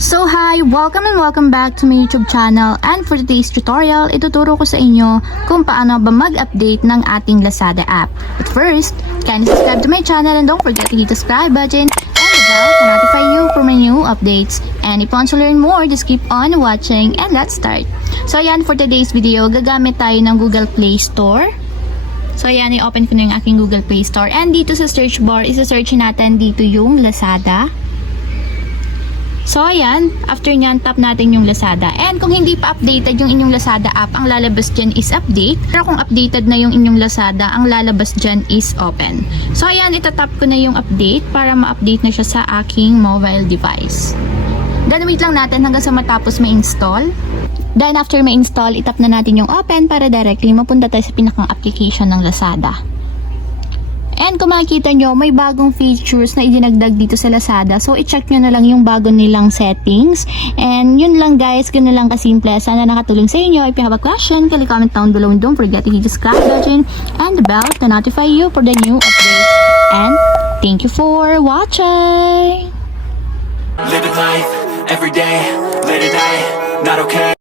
So hi! Welcome and welcome back to my YouTube channel, and for today's tutorial, ituturo ko sa inyo kung paano ba mag-update ng ating Lazada app. But first, kindly subscribe to my channel and don't forget to hit the subscribe button and the bell to notify you for my new updates. And if you want to learn more, just keep on watching and let's start. So ayan, for today's video, gagamit tayo ng Google Play Store. So ayan, i-open ko na yung aking Google Play Store, and dito sa search bar, isa-search natin dito yung Lazada. So ayan, after nyan, tap natin yung Lazada. And kung hindi pa updated yung inyong Lazada app, ang lalabas dyan is update. Pero kung updated na yung inyong Lazada, ang lalabas dyan is open. So ayan, itatap ko na yung update para ma-update na siya sa aking mobile device. Then wait lang natin hanggang sa matapos ma-install. Then after ma-install, itap na natin yung open para directly mapunta tayo sa pinakang application ng Lazada. And kung makikita nyo, may bagong features na idinagdag dito sa Lazada. So, i-check nyo na lang yung bago nilang settings. And yun lang guys, ganoon lang kasimple. Sana nakatulong sa inyo. If you have a question, kindly comment down below and don't forget to hit the subscribe button and the bell to notify you for the new updates. And thank you for watching! Living life, every day, late at night, not okay.